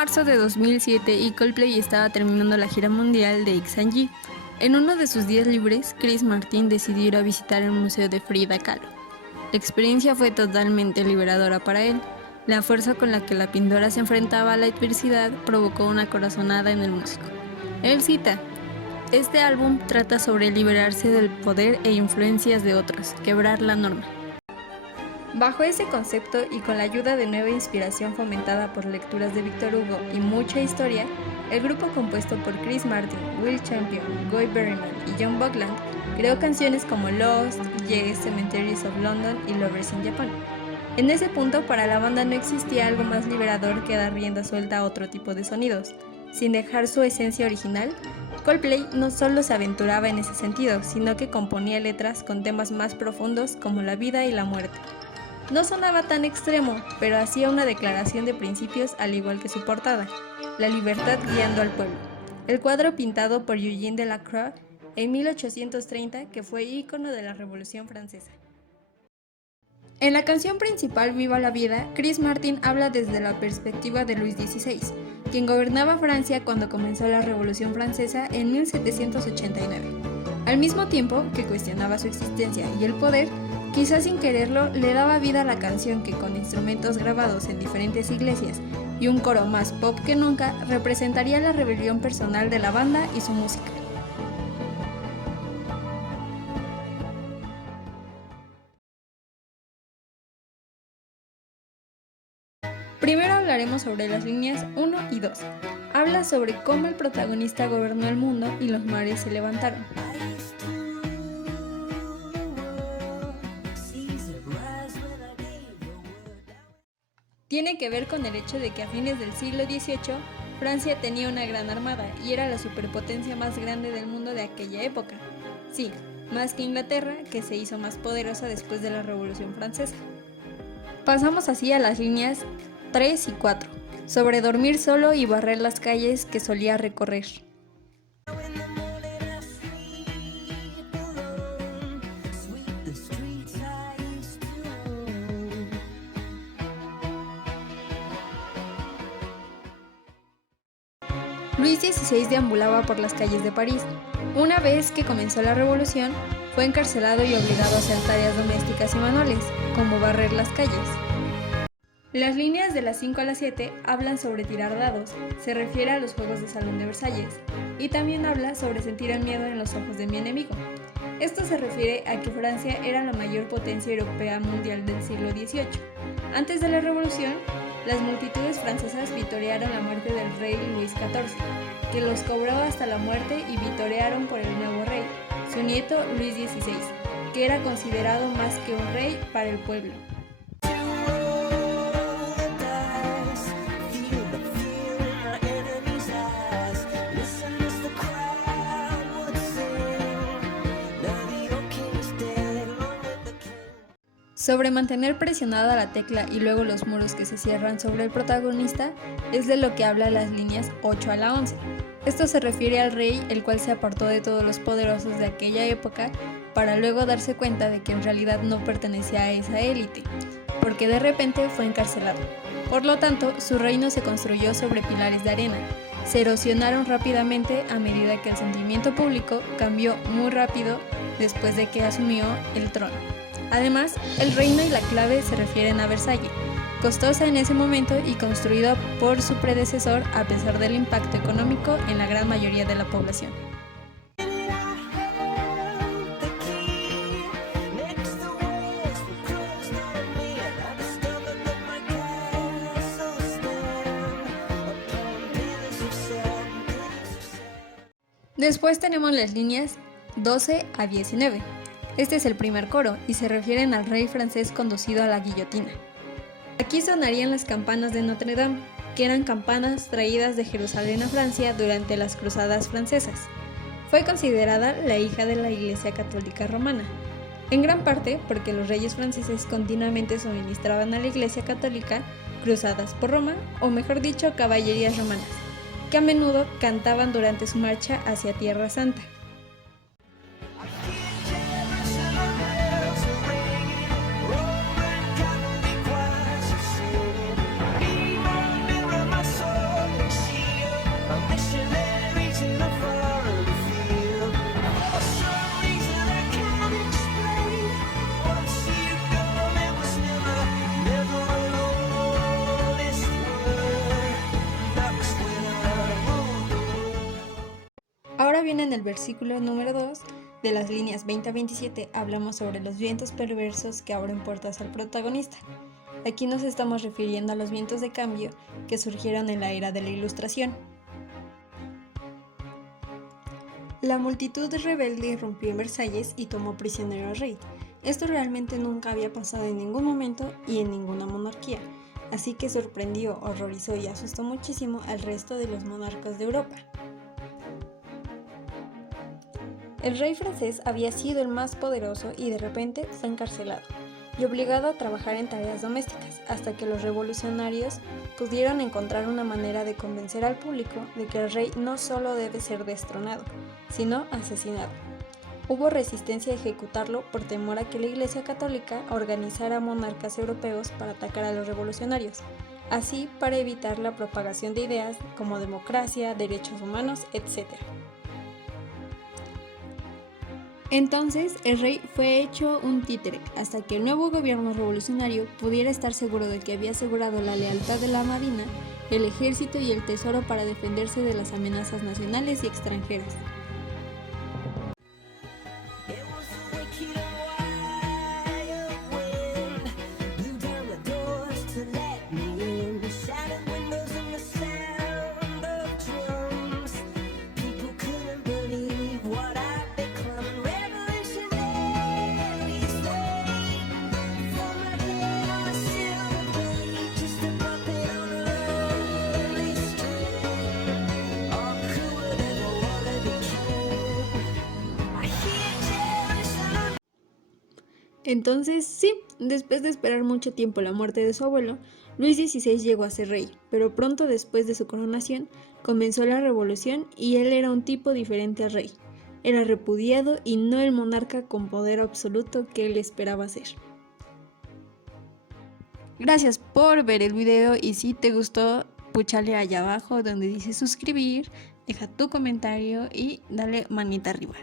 marzo de 2007 y Coldplay estaba terminando la gira mundial de X and Y. En uno de sus días libres, Chris Martin decidió ir a visitar el museo de Frida Kahlo. La experiencia fue totalmente liberadora para él. La fuerza con la que la pintora se enfrentaba a la adversidad provocó una corazonada en el músico. Él cita: "Este álbum trata sobre liberarse del poder e influencias de otros, quebrar la norma". Bajo ese concepto y con la ayuda de nueva inspiración fomentada por lecturas de Victor Hugo y mucha historia, el grupo compuesto por Chris Martin, Will Champion, Guy Berryman y John Buckland creó canciones como Lost, Yes, Cemeteries of London y Lovers in Japan. En ese punto para la banda no existía algo más liberador que dar rienda suelta a otro tipo de sonidos. Sin dejar su esencia original, Coldplay no solo se aventuraba en ese sentido, sino que componía letras con temas más profundos como la vida y la muerte. No sonaba tan extremo, pero hacía una declaración de principios al igual que su portada: la libertad guiando al pueblo. El cuadro pintado por Eugène Delacroix en 1830, que fue ícono de la Revolución Francesa. En la canción principal, Viva la vida, Chris Martin habla desde la perspectiva de Luis XVI, quien gobernaba Francia cuando comenzó la Revolución Francesa en 1789. Al mismo tiempo que cuestionaba su existencia y el poder, quizás sin quererlo, le daba vida a la canción que, con instrumentos grabados en diferentes iglesias y un coro más pop que nunca, representaría la rebelión personal de la banda y su música. Primero hablaremos sobre las líneas 1 y 2. Habla sobre cómo el protagonista gobernó el mundo y los mares se levantaron. Tiene que ver con el hecho de que a fines del siglo XVIII, Francia tenía una gran armada y era la superpotencia más grande del mundo de aquella época. Sí, más que Inglaterra, que se hizo más poderosa después de la Revolución Francesa. Pasamos así a las líneas 3 y 4, sobre dormir solo y barrer las calles que solía recorrer. Luis XVI deambulaba por las calles de París. Una vez que comenzó la revolución, fue encarcelado y obligado a hacer tareas domésticas y manuales, como barrer las calles. Las líneas de las 5 a las 7 hablan sobre tirar dados, se refiere a los juegos de salón de Versalles, y también habla sobre sentir el miedo en los ojos de mi enemigo. Esto se refiere a que Francia era la mayor potencia europea mundial del siglo XVIII. Antes de la revolución, las multitudes francesas vitorearon la muerte del rey Luis XIV, que los cobró hasta la muerte, y vitorearon por el nuevo rey, su nieto Luis XVI, que era considerado más que un rey para el pueblo. Sobre mantener presionada la tecla y luego los muros que se cierran sobre el protagonista es de lo que habla las líneas 8 a la 11. Esto se refiere al rey, el cual se apartó de todos los poderosos de aquella época para luego darse cuenta de que en realidad no pertenecía a esa élite, porque de repente fue encarcelado. Por lo tanto, su reino se construyó sobre pilares de arena. Se erosionaron rápidamente a medida que el sentimiento público cambió muy rápido después de que asumió el trono. Además, el reino y la clave se refieren a Versalles, costosa en ese momento y construida por su predecesor a pesar del impacto económico en la gran mayoría de la población. Después tenemos las líneas 12 a 19. Este es el primer coro y se refieren al rey francés conducido a la guillotina. Aquí sonarían las campanas de Notre Dame, que eran campanas traídas de Jerusalén a Francia durante las cruzadas francesas. Fue considerada la hija de la Iglesia Católica Romana, en gran parte porque los reyes franceses continuamente suministraban a la Iglesia Católica cruzadas por Roma, o mejor dicho, caballerías romanas, que a menudo cantaban durante su marcha hacia Tierra Santa. bien en el versículo número 2 de las líneas 20 a 27 hablamos sobre los vientos perversos que abren puertas al protagonista. Aquí nos estamos refiriendo a los vientos de cambio que surgieron en la era de la Ilustración. La multitud rebelde irrumpió en Versalles y tomó prisionero al rey. Esto realmente nunca había pasado en ningún momento y en ninguna monarquía, así que sorprendió, horrorizó y asustó muchísimo al resto de los monarcas de Europa. El rey francés había sido el más poderoso y de repente fue encarcelado y obligado a trabajar en tareas domésticas, hasta que los revolucionarios pudieron encontrar una manera de convencer al público de que el rey no solo debe ser destronado, sino asesinado. Hubo resistencia a ejecutarlo por temor a que la Iglesia Católica organizara monarcas europeos para atacar a los revolucionarios, así para evitar la propagación de ideas como democracia, derechos humanos, etc. Entonces, el rey fue hecho un títere hasta que el nuevo gobierno revolucionario pudiera estar seguro de que había asegurado la lealtad de la marina, el ejército y el tesoro para defenderse de las amenazas nacionales y extranjeras. Entonces, sí, después de esperar mucho tiempo la muerte de su abuelo, Luis XVI llegó a ser rey, pero pronto después de su coronación comenzó la revolución y él era un tipo diferente al rey. Era repudiado y no el monarca con poder absoluto que él esperaba ser. Gracias por ver el video y si te gustó, púchale allá abajo donde dice suscribir, deja tu comentario y dale manita arriba.